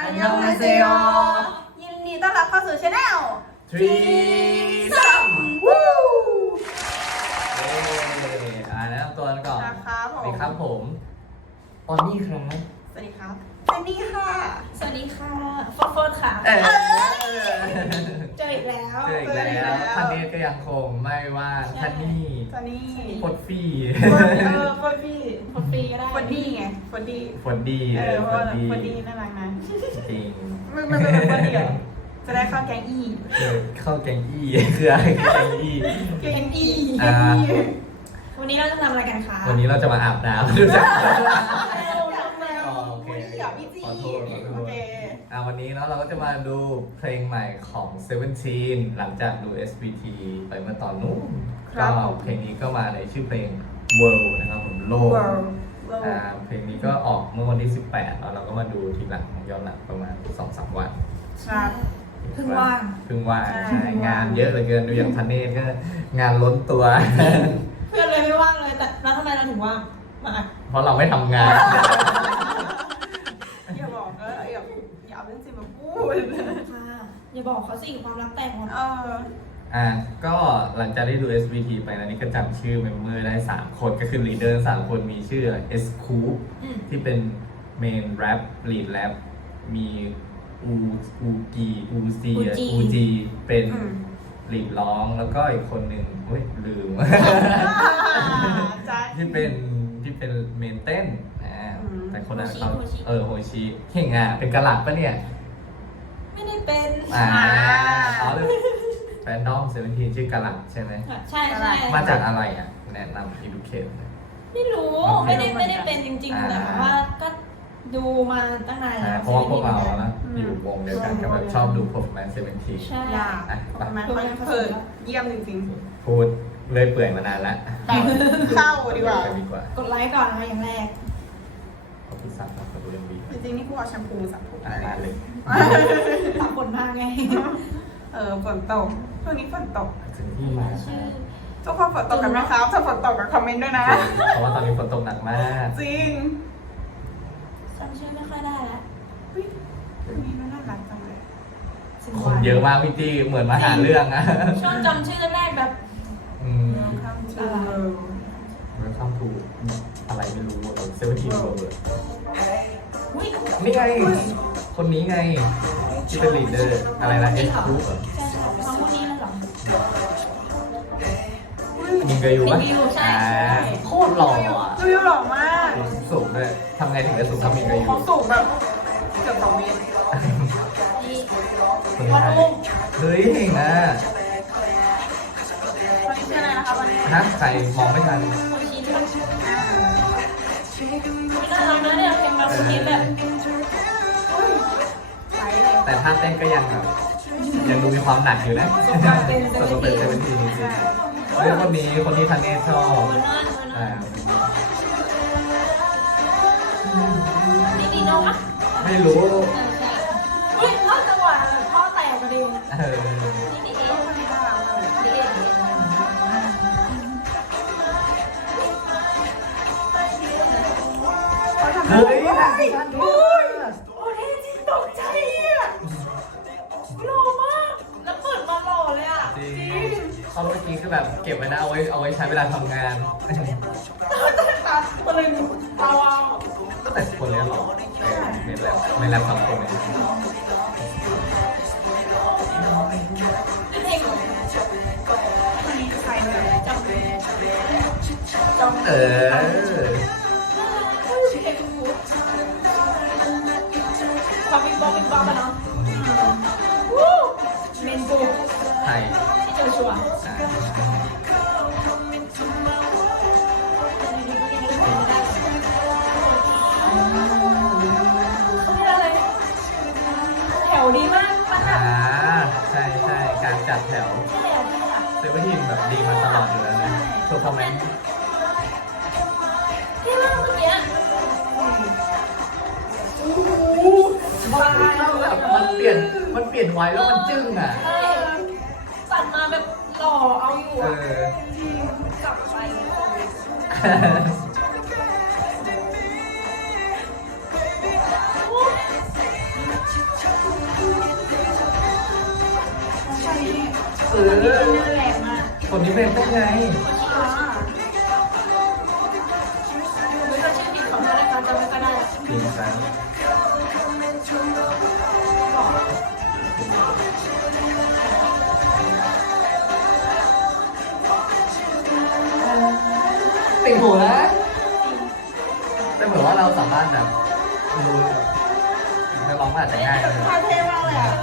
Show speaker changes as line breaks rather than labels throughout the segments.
อันยองฮาเซโยยินดีต้อนรับเข้าสู่ช anel
3 วู้แนะนำตัวกันก่อน
นะครับผม
สวัสดีครับผมปอนนี่ครับ
สวัสดีครับเจนนี่ค่ะ
สวัสดีค่ะโฟนค่ะ เจออีกแล้ว
เจออีกแล้วท่านนี้ก็ยังคงไม่ว่างท่านนี่
ตอนนี้
โคตรฟี่
ฟดดี้
ฟนฟรีก็ได้
ฟดดี้ไงฟดดี้
ฝนดี
เพ
ฝ
ราะ
น
ว่า
ดี
ฟดดี้น่ารักนะ
จริง
ไม่เป็นฟดดี้เหรอจะได้เข้าแกงอี
เข้าแกงอี้คืออะไรคือแกงอี้
แกงอี
อ่า
วันนี้เราจะทำอะไรกันคะ
วันนี้เราจะมาอาบน้ำดูจ้ะ
อ๋อ
โอเค
อย่าพี่จี
ขอโทษ
โอเค
วันนี้เนาะเราก็จะมาดูเพลงใหม่ของ Seventeen หลังจากดู SBT ไปเมื่อตอนนู้น
ครั
ก็
บ
เพลงนี้ก็มาในชื่อเพลง World นะครับผมโลก
World
เพลงนี้ก็ออกเมื่อวันที่ 18แล้วเราก็มาดูทีหลังย้อนหลังประมาณ 2-3 วัน
ครับ
เพิ่งว่าง
เพิ่งว่าง
ใช่
ใช่งานเยอะเหลือเกินดูอย่างทันเนศก็งานล้นตัว
เพื่อนเลยไม่ว่างเลยแต่แล้วทำไมเราถึงว่างมาอัด
เพราะเราไม่ทำงาน
อย่าบอกอย่าเอาเรื่องจริงมาพูด
ค่ะอย่าบอกเขาสิความรักแตกหมด
ก็หลังจากได้ดู SBT ไปนะนี่ก็จำชื่อเมมเบอร์ได้ 3 คนก็คือลีดเดอร์3 คนมีชื่อ S Coop ที่เป็นเมนแรปลีดแรปมีอูจีเป็น
อืม
ลีดร้องแล้วก็อีกคนหนึ่งเฮ้ยลืม
จ้า
ที่เป็นเมนเต้น
อืม
แต่คนนั้นเขาโฮชิเก่งอ่ะเป็นกะหลัดปะเนี่ย
ไม่ได้เป็น
อ๋อเลยแฟนดอม17ชื่อกะหลัดใช่ไหม
ใช่ใช่
มาจากอะไรอ่ะ แนะนำ educate
ไม่รู้
โอเค
ไม่ได้เป็นจริงๆแต่ว่าก็ดูมาตั้งนานแล้ว
เพราะว่าพวกเรานะอยู่วงเดียวกันก็แบบชอบดู performance 17
ใช่
อยากทำไมเขาเปิดเยี่ยมจริง
พูดเลยเปื่อยมานานแล้ว
ๆแต่เข้าดีกว่า
ดีกว่าก
ดไลค์ก่อนนะคะอย่างแรก
ขอบคุณซับขอบคุณเรื่องดี
จริงๆนี่กูเอาแชมพูสระผม
มาเลย
ตัดผลมาไง
ฝนตกช่วงนี้ฝนตก
ถึงที่มา
ชื่อ
ทุกคนฝนตกกันไหมครับถ้าฝนตกกับคอมเมนต์ด้วยนะ
เพราะว่าตอนนี้ฝนตกหนักมาก
จริง
จำชื่อไม่ค่อยได้แล้ว
เฮ้ยอันนี้มันน่ารักจังเลย
คนเยอะมากพี่ตี้เหมือนมาหาเรื่องอะ
ช่วงจำชื่อแรกแบบ
Welcome to
เรื่องข้ามทูอะไรไม่รู้17 World
อุ้ย
นี่ไง คนนี้ไง ที่เป็นลีดเดอร์อะไรนะ S Coop
ใช่ใช่น้องคนนี้นะเหรอ
มิงกายูปะ
มิงกายูใช่
โคตรหล่ออ่ะ
ดูหล่อมาก
สูงเลยทำไงถึงจะสูงเท่ามิงกายู
เขาสูงแบบเกือบ2 เมตร
นี่
คน
วัด
ไทย
อุ้ม
เฮ้ยเก่งอ่ะ
วันนี้ชื่ออะไรนะคะวันนี้
ฮะใครมองไม่ทัน
คนชี้ด้วยน่ารักนะเนี่ยเพลงแบบคนนี้แบบ
ใช้เลย
แต่ท่าเต้นก็ยังแบบยังดูมีความหนักอยู่นะสมเป็นเซเว่นทีจริงๆเรื่องคนที่ทันเนสชอบ
เวอร์นอน
อ่า
นี่ดีโน่ปะ
ไม่รู้
เฮ้ยรอบจังหวะพ่อแตกพอดี
เออ
นี่ดีเอ
คนนี้น่ารักมากเลย
ดีเอ
เขาทำ
เฮ้ย
ได้
โอ้ยจริงตกใจอ่ะหล่อมาก แล้วเปิดมาหล่อเลยอ่ะ
จริงตอนเมื่อกี้คือแบบเก็บไว้นะเอาไว้ใช้เวลาทำงาน
ตะลึงตาวาว
ก็แต่คนเนี้ยหรอไม่แล้ว2 คนเลย
เพลง
คนนี้ใครเลย
จำ
เออ
เพลงบอมบิงบอมบิงบอมอะเนาะวู้เมนบู
ไทย
ที่เจอชัวร์
อ่า
เขาเรียกอะไรแถวดีมากมันแบบ
ใช่การจัดแถว
ใช่แล้วใช่ค่ะ
เซเว่นทีมแบบดีมาตลอดอยู่แล้วนะเพอร์ฟอร์แมนซ์
เท่มากเมื่อกี้
มันเปลี่ยนไว้แล้วมันจึ้งอ่ะ
ใช่ตัดมาแบบหล่อเอาอยู่
เอ
อะ
อ
กลับไป
เออ
เนื้อแรงมาก
คนนี้เป็นได้ไง
อ่า
ไม่ต้องชื่อผิดของเธอนะคะจำไม่ก็ได้
จริงจังติดหูนะแต่เหมือนว่าเราสามารถแบบดูนักร้องอาจจะง่ายเลย
ท่าเท่มากเลยอ่ะ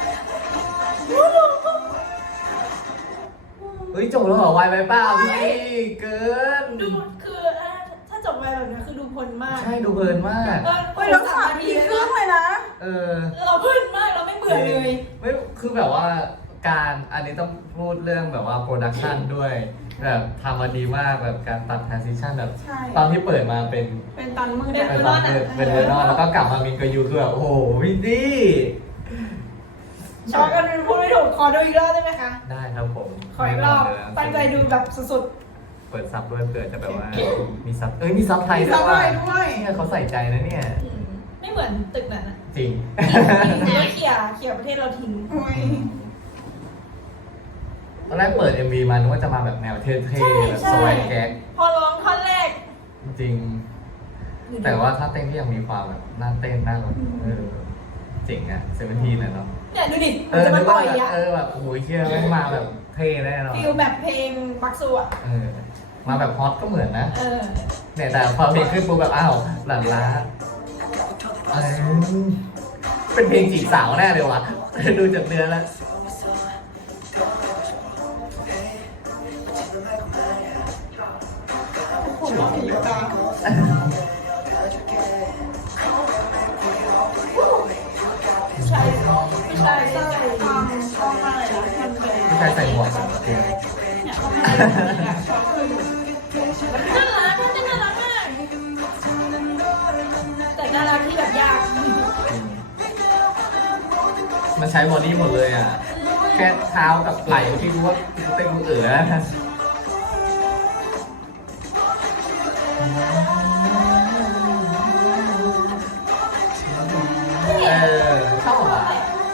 เฮ้ยจบแล้วเหรอไวไปเปล่าพี่เกิน
ดูคือถ้าจบไปแบบนี้คือดูเพลินมาก
ใช่ดูเพลินมาก
เฮ้ยเราสามทีครึ่งเลยนะ
เออ
เราเพลินมากเราไม่เบื่อเลย
ไม่คือแบบว่าการอันนี้ต้องพูดเรื่องแบบว่าโปรดักชันด้วยแบบทำมาดีมากแบบการตัด transition แบบ
ใช่
ตอนที่เปิดมาเป็น
เป็นตันมือ
เป็
เด็
น
ด
ตอนเป็นเวอร์นอลแล้วก็กลับมามินกับยูคือแบบโอ้โหพี่ดี้
ชอบกันพูดไม่ถูกขอดูอีกรอบได้ไหมคะ
ได้ครับผม
ขออีกรอบตั้งใจดูแบบสุด
เปิดซับด้วยเผื่อจะแบบว่ามีซับมีซับไทย
มี
ด้
ซั
ว
บ
ย
ไท
ว่ะ
ยด้วย
เนี่ยเขาใส่ใจนะเนี่ย
ๆไม่เหมือนตึกนั้นอะ
จริง
ไม่เขี่ยประเทศเราทิ้ง
โอ้ย
ตอนแรกเปิด MV มานึกว่าจะมาแบบแนวเท่ๆแบบสวายแก๊ก
พอร้องท่อนแรก
จริง แต่ว่าถ้าเต้นก็ยังมีความแบบน่าเต้นน่าแบบเจ๋งอะ17นะเนาะ
เนี่ยดูดิมันจะมาต่อยอ่ะ
แบบโอ้โหเชื่อไม่งมาแบบเท่แน่นอน
ฟิลแบบเพลงบักซูอ่ะ
มาแบบฮอตก็เหมือนนะ
เออ
เนี่ยแต่พอเพลงขึ้นปุ๊บแบบอ้าวหลังล้าเป็นเพลงจีบสาวแน่เลยวะดูจากเนื้อแล้ว
ผมร้องผิดจัง
ใช่ไม่ใช่
ใช่ความชอบมากเลยนะมันเป็น
ผู้ชายใส่หมวก
เนี่ยเขาไม่ได้อยากชอบขึ้น
น่ารักน่ารักมากแต่น่ารักที่แบบยาก
มันใช้บอดี้หมดเลยอ่ะ แค่เท้ากับไหล่ที่รู้ว่าเต้นมือเอ๋อนะชอบอ่ะ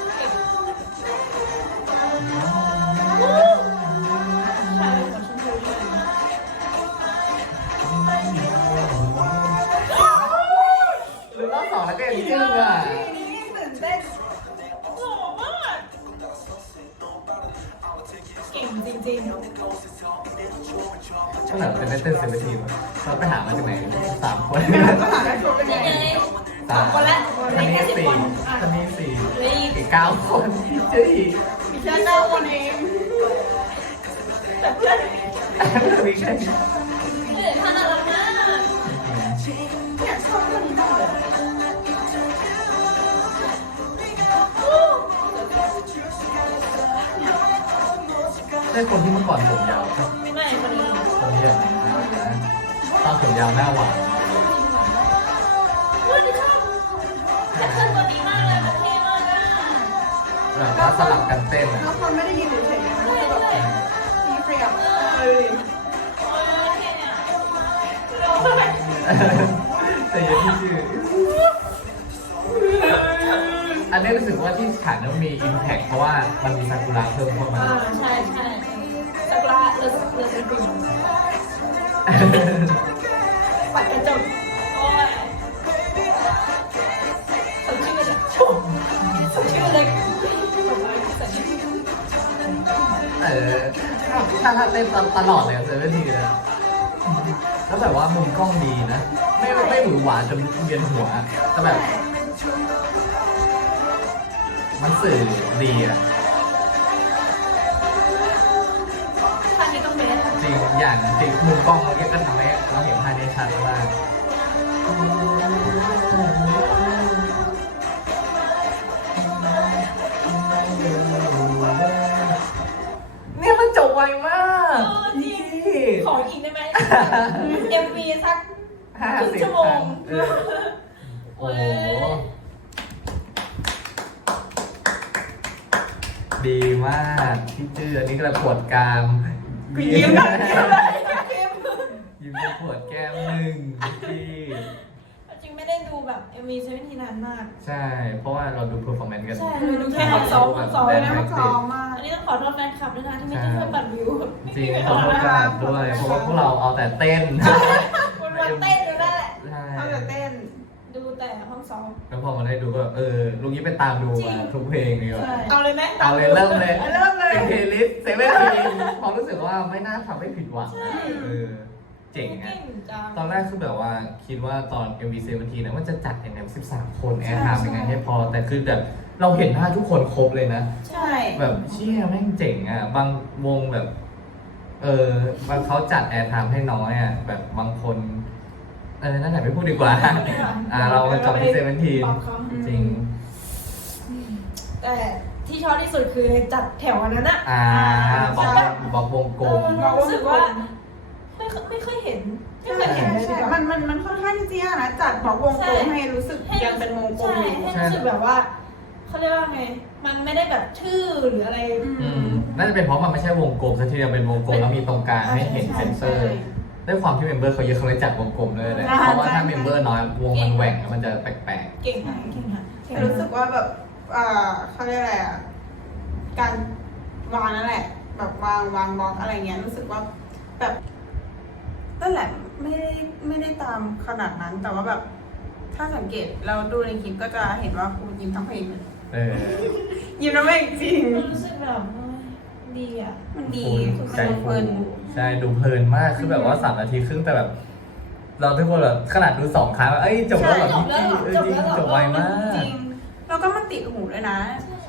ใช่หัวชมพูเลย
หรือรอบสองแล้วก็ยังจึ้งอ่ะ
นี่ตื่นเต้น
หล่อมากเก่งจริงๆ
ก็แบบเป็นเต้น17เราไปหามาจากไหน3 คน
ก็หาได้ตัวเป็น
นี่
ไง
ไงสองคนละ
ท่านนี้
แค่10
4
คนอ่ะ
ท่านนี้4
เหลยอีก
อีก9 คนเฮ้ย
มีแค่9 คนเอง
แต่เพื่อน
มีแค่นี้
เพื่อนท่าน่ารักมาก
เนี่ยชอบคนนี้มากเลย
ใช่คนที่เมื่อก่อนผมยาวปะ
ไม่คนนี้
คนนี้แบบตอนผมยาวหน้าหวาน
เพื่อนชอบแต่เพื่อนตัวนี้มากเลยมันเท่มากอ่ะ
แบบว่าสลับกันเต้นอ่ะ
แล้วคนไม่ได้ยินเฉยๆนะมันจะแบบมีเปรียบเออ
โอ้ยเท่เนี่ยร้องไห้
แต่อยังที่ชื่อ อันนี้รู้สึกว่าที่ฐานมันมี impact เพราะว่ามันมีซากุระเพิ่มเข้ามา
ใช่ใช่สักลาเลสกรีนปัดกระจกโอ้ยสมชื่อเลยสมชื่อเลย
ถ้าเต้นตลอดเลยเซเว่นทีนะแล้วแบบว่ามุมกล้องดีนะ ไม่หวือหวาจนเวียนหัวแต่แบบ มันสื่อดีอ่ะ
ท่านนี้ต้องเป็น
จริงอย่างจริงมุมกล้องเมื่อกี้ก็ทำให้เราเห็นภาพได้ชัดมากเนี่ยมันจบไวมาก
ขออีกได้ไหม MV สัก
50
ครึ่งชั่วโมง
โอ้โห ดีมากพี่จื้ออันนี้ก็เลยปวดกราม
ยิ้มกัน
ยิ้มปวดแก้มหนึ่งพี่
จริงไม่ได้ดูแบบ MV เซเว่นทีนานมาก
ใช่ เพราะว่าเราดูเพอร์ฟอร์แมนซ์กัน
ใช่ดูแค่ห้องซ้อม
เลยนะมันซ้อมมาก
นนี้ต้องขอโทษแฟนคลับด้วยนะที่ไม่ได้ช่วยปั่นวิว
จริงขอโทษกันด้วยเพราะว่าพวกเราเอาแต่เต้น
คุณวันเต้นอยู่นั่นแหละ
ใช่
เขาจะเต้น
ดูแต่ห้องซ้อม
แล้วพอมาได้ดูก็ลุงนี้ไปตามดูมาทุกเพลงเลย
ใช่เอาเลยไหม
เอาเลยเริ่มเลย
เริ่มเลย
เป็นเพลย์ลิสต์เซเว่นทีความรู้สึกว่าไม่น่าทำให้ผิดหวังเจ๋ง
เก่
อ่ะ
งจัง
ตอนแรกคือแบบว่าคิดว่าตอน MV17 นะว่าจะจัดอย่างแบบ13 คนแอร์ไทม์ยังไงให้พอ แต่คือแบบเราเห็นหน้าทุกคนครบเลยนะ
ใช่
แบบเชี่ยแม่งเจ๋งอ่ะ บางวงแบบ บางเขาจัดแอร์ไทม์ให้น้อยอ่ะ แบบบางคนนั่นแหละไม่พูดดีกว่า เรามาจบที่17
ความเขา
จริง
แต่ที่ชอบที่สุดคือจัดแถวอันนั้นอะ
บอกวงกลม
รู้สึกว่าไม่เคยเห็นไม่เคยเห็นเลยดี
ใช่
กว่า
มันค่อนข้างที่จะนะจัดบอกวงกลมให้รู้สึกยังเป็นวงกลมอยู่
ให้รู้สึกแบบว่าเขาเรียกว่าไง มันไม่ได้แบบชื่อหรืออะไร
น่าจะเป็นเพราะมันไม่ใช่วงกลมซะทีเดียวเป็นวงกลมแล้วมีตรงกลางให้เห็นเซนเซอร์ ด้วยความที่เมมเบอร์เขาเยอะเขาเลยจัดวงกลมเลยเลยเพราะว่าถ้าเมมเบอร์น้อยวงมันแหว่งแล้วมันจะแปลก
เก่งค่ะเก่งค่ะ
แต่รู้สึกว่าแบบเขาเรียกอะไรอ่ะการวางนั่นแหละ แบบวางบล็อกอะไรเงี้ยรู้สึกว่าแบบนั่นแหละไม่ได้ตามขนาดนั้น แต่ว่าแบบถ้าสังเกตเราดูในคลิปก็จะเห็นว่าครูยิ้มทั้งเพลงเลย ยิ้มทั้งเพลงจริง
รู้สึกแบบดีอ่ะ
มันดี
ฟูใจ
มันเพ
ฟู
ลิน
ใช่ดูเพลินมากคือแบบว่า3 นาทีครึ่งแต่แบบ เราทุกคนแบบขนาดดู2 ครั้งจบแล้วแบบจริงจบไวมาก
จริงแล้วก็มันติดหูด้วยนะ
ใช่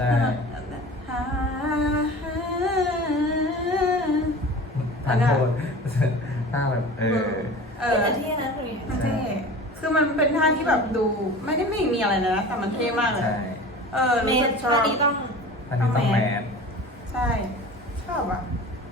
ทานโทษหน้าแบบ
แต่ที่นั้นเลย
มันเท่คือมันเป็นท่าที่แบบดูไม่มีอะไรเลยนะแต่มันเท่มากเลย
ใช่
เม
รู้
น
สึกช
ท่า
อบ
นี้ต้อง
อันนี้ต้องแมน
ใช่ชอบอ่ะ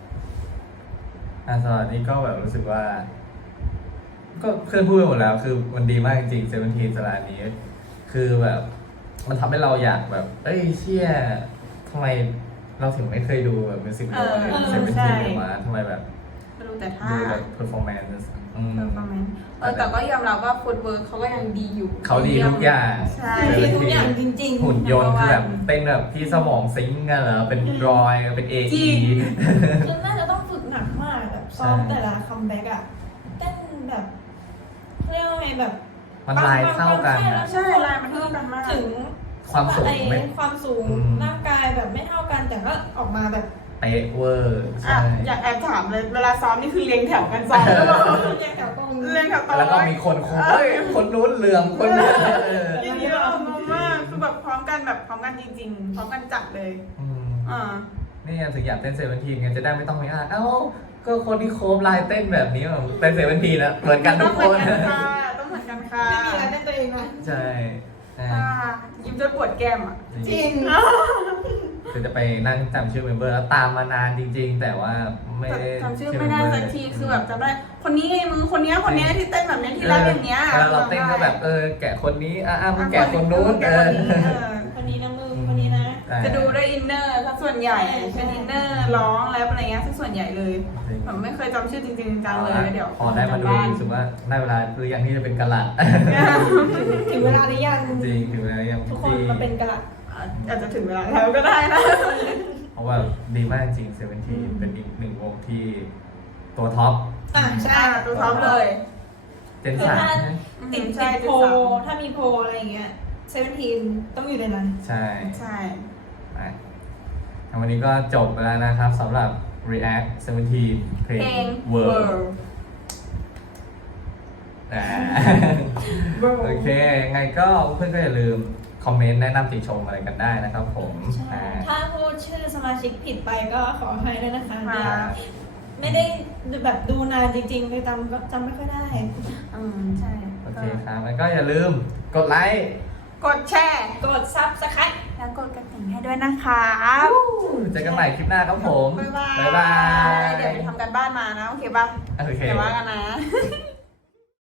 สำหรับนี้ก็แบบรู้สึกว่า ก็เพื่อนพูดไปหมดแล้วคือมันดีมากจริงๆ17สลานี้ คือแบบ มันทำให้เราอยากแบบเชี่ยทำไมเราถึงไม่เคยดูแบบมิวสิกวิดีโอเลย17ออกมาทำไมแบบ
ดูแต่ท่า
ดูแบบเพอร์ฟอร์แมนซ์
แต่ก็ยอมรับว่าฟุตเวิร์กเขาก็ยังดีอยู่
เขาดีทุกอย่าง
ใช่
ดีทุกอย่างจริงๆ
หุ่นยนต์คือแบบเต้นแบบที่สมองซิงก์กันเหรอเป็นรอยเป็นเอ
จริ
ที
ง
คือน่าจะต้องฝึกหนักมากแบบซ้อมแต่ละคัมแบ็กอะเต้นแบบเรียกว่าไงแบบ
มันลายเท่ากันนะ
ใช่ลายมันเท่ากันมาก
ถึง
ความสูงไม่
ความสูงร่างกายแบบไม่เท่ากันแต่ก็ออกมาแบบ
เป๊ะเวอร์
อ่ะ
ใช่
อยากแอบถามเลยเวลาซ้อมนี่คือเรียงแถวกันซ้อมหรือเปล่า
เรียงแถวตรง
เรียงแถวตรง
แล้วก็มีคนคุมคนนู้นเหลืองคนนี้
อย่างนี้เรางงมากคือแบบพร้อมกันแบบพร้อมกันจริงๆ พร้อมกันจัดเลย
นี่ถึงอยากเต้น17ไงจะได้ไม่ต้องไปก็คนที่โคมลายเต้นแบบนี้เต้น17นะเหมือนกันทุกคน
ต้องเหมือนกันค่ะ
ไม่มีอะไรเต้นตัวเองนะ
ใช่
ยิ้มจนปวดแก้มอ่ะ
จริง
คือจะไปนั่งจำชื่อเมมเบอร์แล้วตามมานานจริง ๆ แต่ว่าไม่ได้
จำชื่อไม่ได้สักทีคือแบบจำได้คนนี้ไงมือคนนี้ที่เต้นแบบนี้ที่รักอย่างเงี้ย
เราเต้นก็แบบแกะคนนี้มึงแกะคนนู้น
คนนี้นะมึงคนนี้นะ
จะดูได้อินเนอร์ถ้าส่วนใหญ่เป็นอินเนอร์ร้องแล้วอะไรเงี้ยส่วนใหญ่เลยแบบไม่เคยจำชื่อจริงๆจังเลยเดี๋ยว
พอได้มาดูรู้สึกว่าได้เวลาหรือยังที่จะเป็นกะหลัด
ถึงเวลาหรือยัง
จริงถึงเวลายัง
ทุกคนมาเป็นกระดาษ
อาจจะถึงเวลาแล้วก็ได้นะ
เพราะว่าดีมากจริง17เป็นอีกหนึ่งวงที่ตัวท็อป
ใช่ตัวท็อปเลย
เจนสาม
ติดโพถ้ามีโพอะไรอย่างเงี้ย17ต้องอยู่ในนั้น
ใช่
ใช่
วันนี้ก็จบไปแล้วนะครับสำหรับ React 17เพลง World โอเคไงก็เพื่อนก็อย่าลืมคอมเมนต์แนะนำติชมอะไรกันได้นะครับผม
ถ้าพูดชื่อสมาชิกผิดไปก็ขออภัยด้วยนะคะไม่ได้แบบดูนานจริงๆเลยจำไม่ค่อยได้
ใช่
โอเคครับแล้วก็อย่าลืมกดไลค์
กดแชร์
กดซับสไครต์
แล้วกดกระดิ่งให้ด้วยนะคะ
เจอกันใหม่คลิปหน้าครับผม
บ๊ายบายเดี๋ยวไปทำกันบ้านมานะโอเคป่ะ
โอเค
เดี๋ยวว่ากันนะ